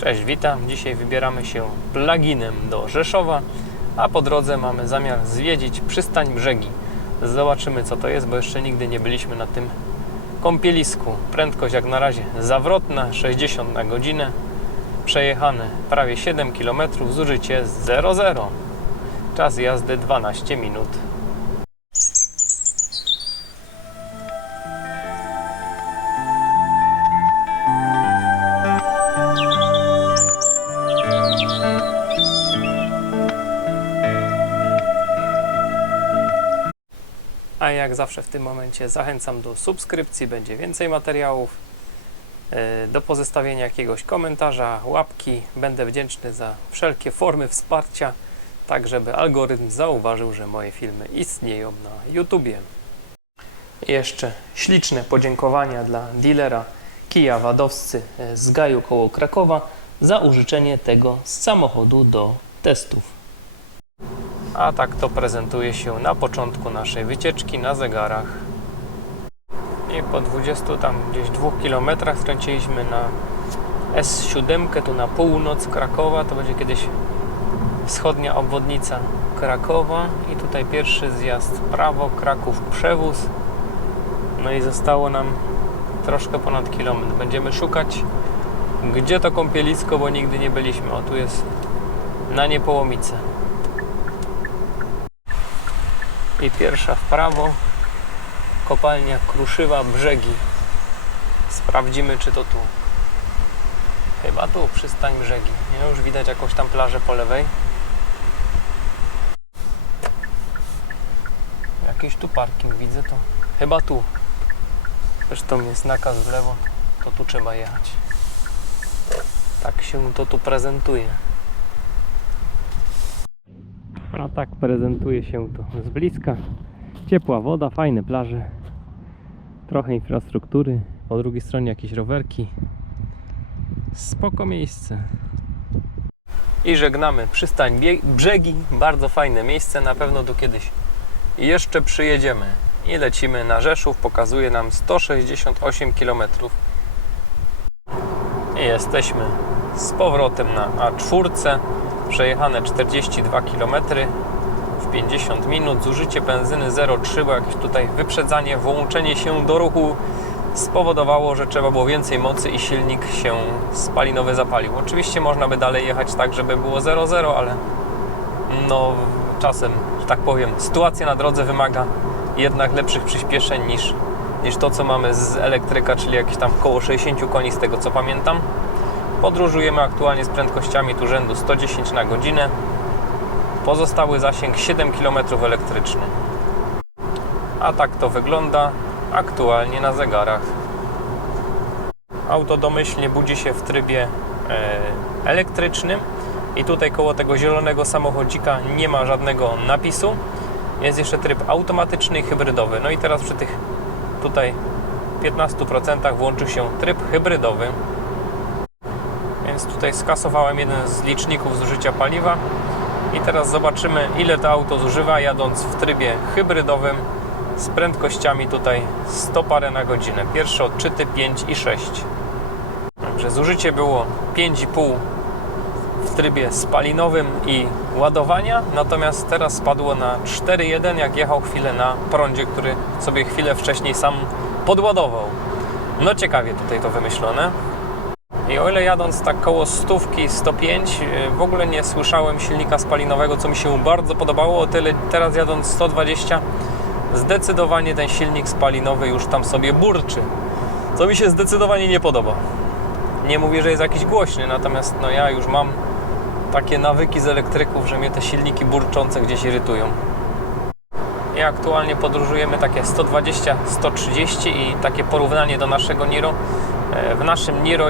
Cześć, witam. Dzisiaj wybieramy się pluginem do Rzeszowa, a po drodze mamy zamiar zwiedzić przystań Brzegi. Zobaczymy, co to jest, bo jeszcze nigdy nie byliśmy na tym kąpielisku. Prędkość jak na razie zawrotna, 60 na godzinę. Przejechane prawie 7 km, zużycie 0,0. Czas jazdy 12 minut. A jak zawsze w tym momencie zachęcam do subskrypcji, będzie więcej materiałów, do pozostawienia jakiegoś komentarza, łapki. Będę wdzięczny za wszelkie formy wsparcia, tak żeby algorytm zauważył, że moje filmy istnieją na YouTubie. I jeszcze śliczne podziękowania dla dealera Kia Wadowscy z Gaju koło Krakowa za użyczenie tego samochodu do testów. A tak to prezentuje się na początku naszej wycieczki na zegarach. I po 20 tam gdzieś 2 km skręciliśmy na S7, tu na północ Krakowa. To będzie kiedyś wschodnia obwodnica Krakowa. I tutaj pierwszy zjazd w prawo, Kraków Przewóz. No i zostało nam troszkę ponad kilometr. Będziemy szukać, gdzie to kąpielisko, bo nigdy nie byliśmy. O, tu jest na Niepołomice. I pierwsza w prawo, kopalnia Kruszywa Brzegi. Sprawdzimy, czy to tu. Chyba tu, przystań Brzegi. Nie, już widać jakąś tam plażę po lewej. Jakiś tu parking widzę, to chyba tu. Zresztą jest nakaz w lewo, to tu trzeba jechać. Tak się to tu prezentuje. A tak prezentuje się to z bliska. Ciepła woda, fajne plaże, trochę infrastruktury, po drugiej stronie jakieś rowerki. Spoko miejsce. I żegnamy przystań Brzegi, bardzo fajne miejsce, na pewno tu kiedyś jeszcze przyjedziemy. I lecimy na Rzeszów, pokazuje nam 168 km. I jesteśmy z powrotem na A4, przejechane 42 km w 50 minut, zużycie benzyny 0,3, bo jakieś tutaj wyprzedzanie, włączenie się do ruchu spowodowało, że trzeba było więcej mocy i silnik się spalinowy zapalił. Oczywiście można by dalej jechać tak, żeby było 0,0, ale no czasem, że tak powiem, sytuacja na drodze wymaga jednak lepszych przyspieszeń niż to, co mamy z elektryka, czyli jakieś tam koło 60 koni, z tego co pamiętam. Podróżujemy aktualnie z prędkościami tu rzędu 110 na godzinę. Pozostały zasięg 7 km elektryczny. A tak to wygląda aktualnie na zegarach. Auto domyślnie budzi się w trybie elektrycznym. I tutaj koło tego zielonego samochodzika nie ma żadnego napisu. Jest jeszcze tryb automatyczny i hybrydowy. No i teraz przy tych tutaj 15% włączył się tryb hybrydowy. Więc tutaj skasowałem jeden z liczników zużycia paliwa i teraz zobaczymy, ile to auto zużywa, jadąc w trybie hybrydowym z prędkościami tutaj 100 parę na godzinę. Pierwsze odczyty 5 i 6. Także zużycie było 5,5 w trybie spalinowym i ładowania, natomiast teraz spadło na 4,1, jak jechał chwilę na prądzie, który sobie chwilę wcześniej sam podładował. No ciekawie tutaj to wymyślone. I o ile jadąc tak koło 100, 105, w ogóle nie słyszałem silnika spalinowego, co mi się bardzo podobało, o tyle teraz jadąc 120, zdecydowanie ten silnik spalinowy już tam sobie burczy, co mi się zdecydowanie nie podoba. Nie mówię, że jest jakiś głośny, natomiast no ja już mam takie nawyki z elektryków, że mnie te silniki burczące gdzieś irytują. I aktualnie podróżujemy takie 120-130 i takie porównanie do naszego Niro. W naszym Niro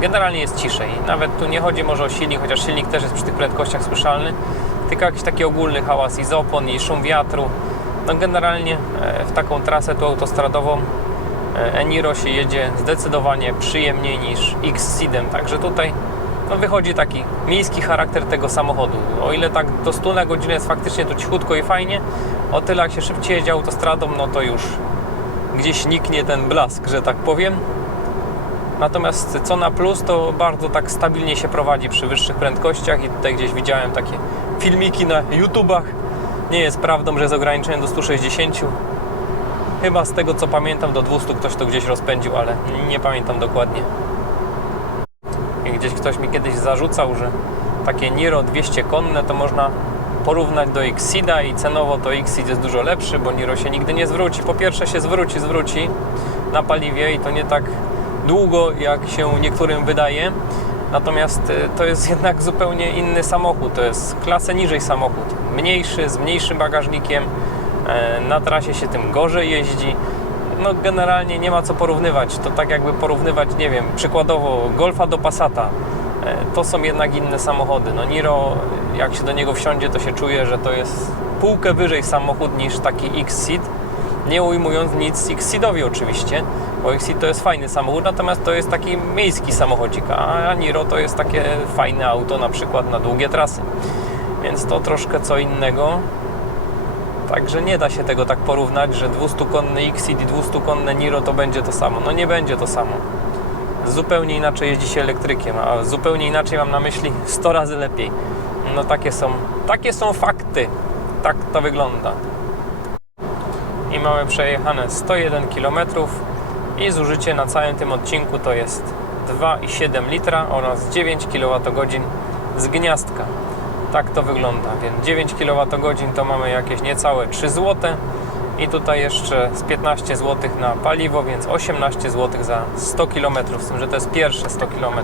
generalnie jest ciszej. Nawet tu nie chodzi może o silnik, chociaż silnik też jest przy tych prędkościach słyszalny, tylko jakiś taki ogólny hałas i z opon, i szum wiatru. No generalnie w taką trasę tu autostradową e-Niro się jedzie zdecydowanie przyjemniej niż X-Seedem. Także tutaj no, wychodzi taki miejski charakter tego samochodu. O ile tak do 100 na godzinę jest faktycznie tu cichutko i fajnie, o tyle jak się szybciej jedzie autostradą, no to już gdzieś niknie ten blask, że tak powiem. Natomiast co na plus, to bardzo tak stabilnie się prowadzi przy wyższych prędkościach i tutaj gdzieś widziałem takie filmiki na YouTubach. Nie jest prawdą, że jest ograniczenie do 160. Chyba z tego co pamiętam do 200 ktoś to gdzieś rozpędził, ale nie pamiętam dokładnie. I gdzieś ktoś mi kiedyś zarzucał, że takie Niro 200 konne to można porównać do Exceeda i cenowo to Exceed jest dużo lepszy, bo Niro się nigdy nie zwróci. Po pierwsze się zwróci na paliwie i to nie tak długo jak się niektórym wydaje. Natomiast to jest jednak zupełnie inny samochód, to jest klasę niżej samochód. Mniejszy, z mniejszym bagażnikiem, na trasie się tym gorzej jeździ. No generalnie nie ma co porównywać, to tak jakby porównywać, nie wiem, przykładowo Golfa do Passata. To są jednak inne samochody. No Niro, jak się do niego wsiądzie, to się czuje, że to jest półkę wyżej samochód niż taki Exceed. Nie ujmując nic Exceedowi oczywiście, bo Exceed to jest fajny samochód, natomiast to jest taki miejski samochodzik, a Niro to jest takie fajne auto na przykład na długie trasy. Więc to troszkę co innego. Także nie da się tego tak porównać, że 200-konny Exceed i 200-konne Niro to będzie to samo. No nie będzie to samo. Zupełnie inaczej jeździ się elektrykiem, a zupełnie inaczej mam na myśli 100 razy lepiej. No takie są fakty. Tak to wygląda. I mamy przejechane 101 km i zużycie na całym tym odcinku to jest 2,7 litra oraz 9 kWh z gniazdka. Tak to wygląda, więc 9 kWh to mamy jakieś niecałe 3 zł i tutaj jeszcze z 15 zł na paliwo, więc 18 zł za 100 km, z tym, że to jest pierwsze 100 km.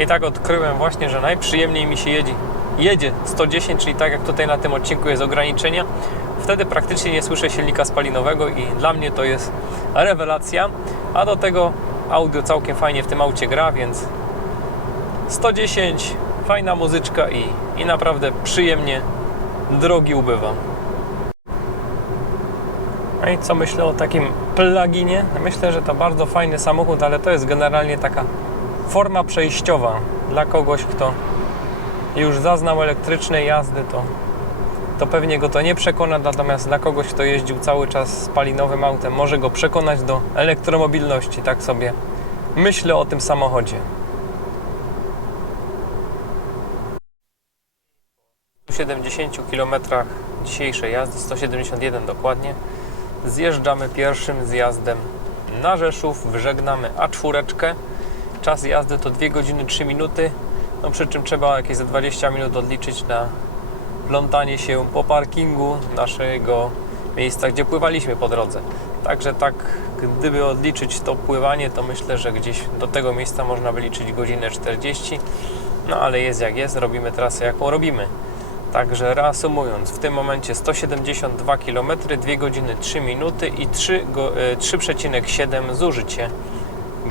I tak odkryłem właśnie, że najprzyjemniej mi się jedzie 110, czyli tak jak tutaj na tym odcinku jest ograniczenia, wtedy praktycznie nie słyszę silnika spalinowego i dla mnie to jest rewelacja, a do tego audio całkiem fajnie w tym aucie gra, więc 110, fajna muzyczka i naprawdę przyjemnie drogi ubywa. No i co myślę o takim pluginie? Myślę, że to bardzo fajny samochód, ale to jest generalnie taka forma przejściowa dla kogoś, kto już zaznał elektrycznej jazdy, to pewnie go to nie przekona, natomiast dla kogoś, kto jeździł cały czas spalinowym autem, może go przekonać do elektromobilności. Tak sobie myślę o tym samochodzie. W 70 km dzisiejszej jazdy, 171 dokładnie, zjeżdżamy pierwszym zjazdem na Rzeszów, wyżegnamy A4. Czas jazdy to 2 godziny 3 minuty, no przy czym trzeba jakieś za 20 minut odliczyć na plątanie się po parkingu naszego miejsca, gdzie pływaliśmy po drodze. Także tak, gdyby odliczyć to pływanie, to myślę, że gdzieś do tego miejsca można wyliczyć godzinę 40. No ale jest jak jest, robimy trasę jaką robimy. Także reasumując, w tym momencie 172 km, 2 godziny 3 minuty i 3,7 zużycie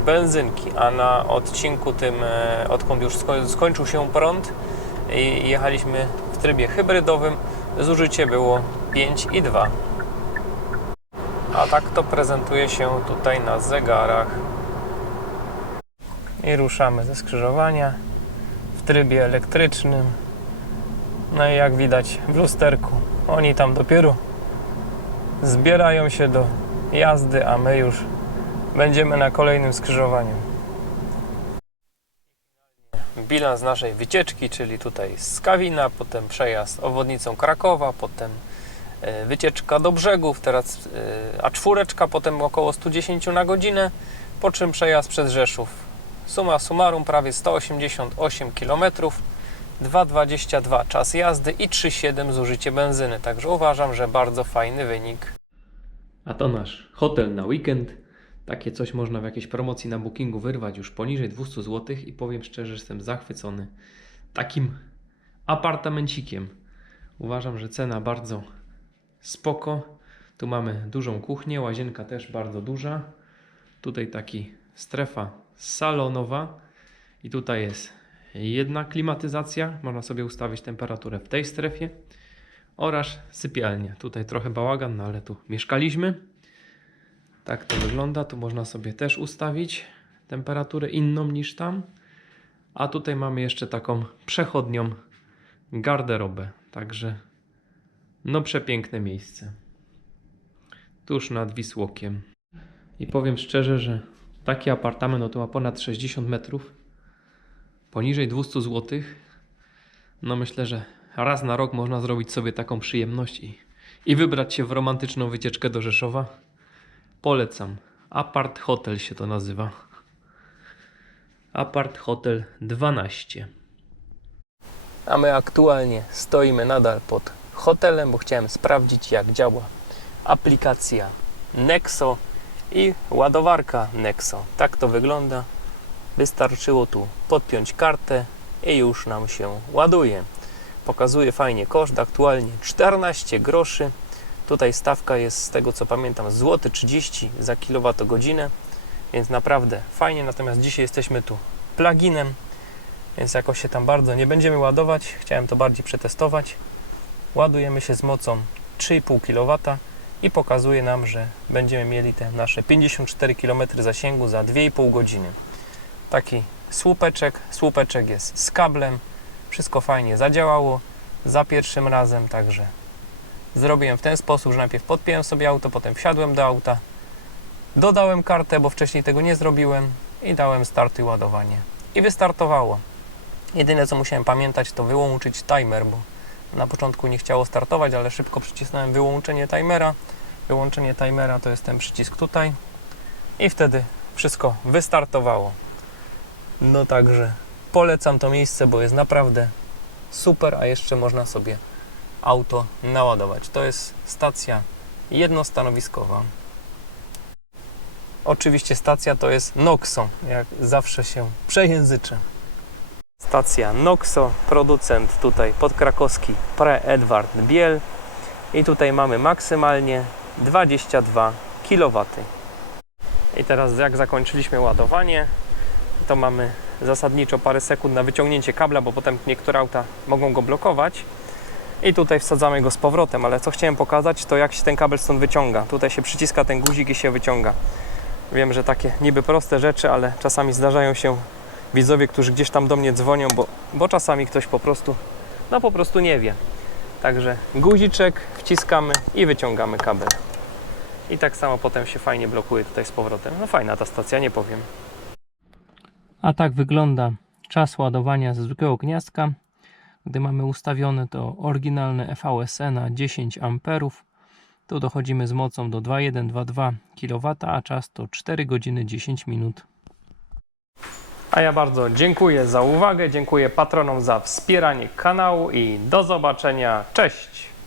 benzynki, a na odcinku tym, odkąd już skończył się prąd i jechaliśmy w trybie hybrydowym, zużycie było 5,2. A tak to prezentuje się tutaj na zegarach. I ruszamy ze skrzyżowania w trybie elektrycznym. No i jak widać w lusterku, oni tam dopiero zbierają się do jazdy, a my już będziemy na kolejnym skrzyżowaniu. Bilans naszej wycieczki, czyli tutaj z Kawina, potem przejazd obwodnicą Krakowa, potem wycieczka do Brzegów, teraz A4, potem około 110 na godzinę, po czym przejazd przez Rzeszów. Summa summarum prawie 188 km, 2,22 czas jazdy i 3,7 zużycie benzyny, także uważam, że bardzo fajny wynik. A to nasz hotel na weekend. Takie coś można w jakiejś promocji na Bookingu wyrwać już poniżej 200 zł i powiem szczerze, że jestem zachwycony takim apartamencikiem. Uważam, że cena bardzo spoko. Tu mamy dużą kuchnię, łazienka też bardzo duża. Tutaj taki strefa salonowa i tutaj jest jedna klimatyzacja. Można sobie ustawić temperaturę w tej strefie oraz sypialnia. Tutaj trochę bałagan, no ale tu mieszkaliśmy. Tak to wygląda. Tu można sobie też ustawić temperaturę inną niż tam. A tutaj mamy jeszcze taką przechodnią garderobę. Także no przepiękne miejsce. Tuż nad Wisłokiem. I powiem szczerze, że Taki apartament no to ma ponad 60 metrów. Poniżej 200 zł. No myślę, że raz na rok można zrobić sobie taką przyjemność i wybrać się w romantyczną wycieczkę do Rzeszowa. Polecam. Apart Hotel się to nazywa. Apart Hotel 12. A my aktualnie stoimy nadal pod hotelem, bo chciałem sprawdzić, jak działa aplikacja Nexo i ładowarka Nexo. Tak to wygląda. Wystarczyło tu podpiąć kartę i już nam się ładuje. Pokazuje fajnie koszt, aktualnie 14 groszy. Tutaj stawka jest, z tego co pamiętam, złoty 30 za kilowatogodzinę, więc naprawdę fajnie. Natomiast dzisiaj jesteśmy tu pluginem, więc jakoś się tam bardzo nie będziemy ładować. Chciałem to bardziej przetestować. Ładujemy się z mocą 3,5 kW i pokazuje nam, że będziemy mieli te nasze 54 km zasięgu za 2,5 godziny. Taki słupeczek jest z kablem. Wszystko fajnie zadziałało za pierwszym razem, także zrobiłem w ten sposób, że najpierw podpiąłem sobie auto, potem wsiadłem do auta, dodałem kartę, bo wcześniej tego nie zrobiłem i dałem start i ładowanie. I wystartowało. Jedyne co musiałem pamiętać, to wyłączyć timer, bo na początku nie chciało startować, ale szybko przycisnąłem wyłączenie timera. Wyłączenie timera to jest ten przycisk tutaj i wtedy wszystko wystartowało. No także polecam to miejsce, bo jest naprawdę super, a jeszcze można sobie auto naładować. To jest stacja jednostanowiskowa. Oczywiście stacja to jest Noxo, jak zawsze się przejęzyczę. Stacja Noxo, producent tutaj podkrakowski Pre-Edward Biel i tutaj mamy maksymalnie 22 kW. I teraz jak zakończyliśmy ładowanie, to mamy zasadniczo parę sekund na wyciągnięcie kabla, bo potem niektóre auta mogą go blokować i tutaj wsadzamy go z powrotem, ale co chciałem pokazać, to jak się ten kabel stąd wyciąga. Tutaj się przyciska ten guzik i się wyciąga. Wiem, że takie niby proste rzeczy, ale czasami zdarzają się widzowie, którzy gdzieś tam do mnie dzwonią, bo czasami ktoś po prostu nie wie. Także guziczek wciskamy i wyciągamy kabel. I tak samo potem się fajnie blokuje tutaj z powrotem. No fajna ta stacja, nie powiem. A tak wygląda czas ładowania ze zwykłego gniazdka. Gdy mamy ustawione to oryginalne EVSE na 10 A, to dochodzimy z mocą do 2,122 kW, a czas to 4 godziny 10 minut. A ja bardzo dziękuję za uwagę, dziękuję patronom za wspieranie kanału i do zobaczenia. Cześć!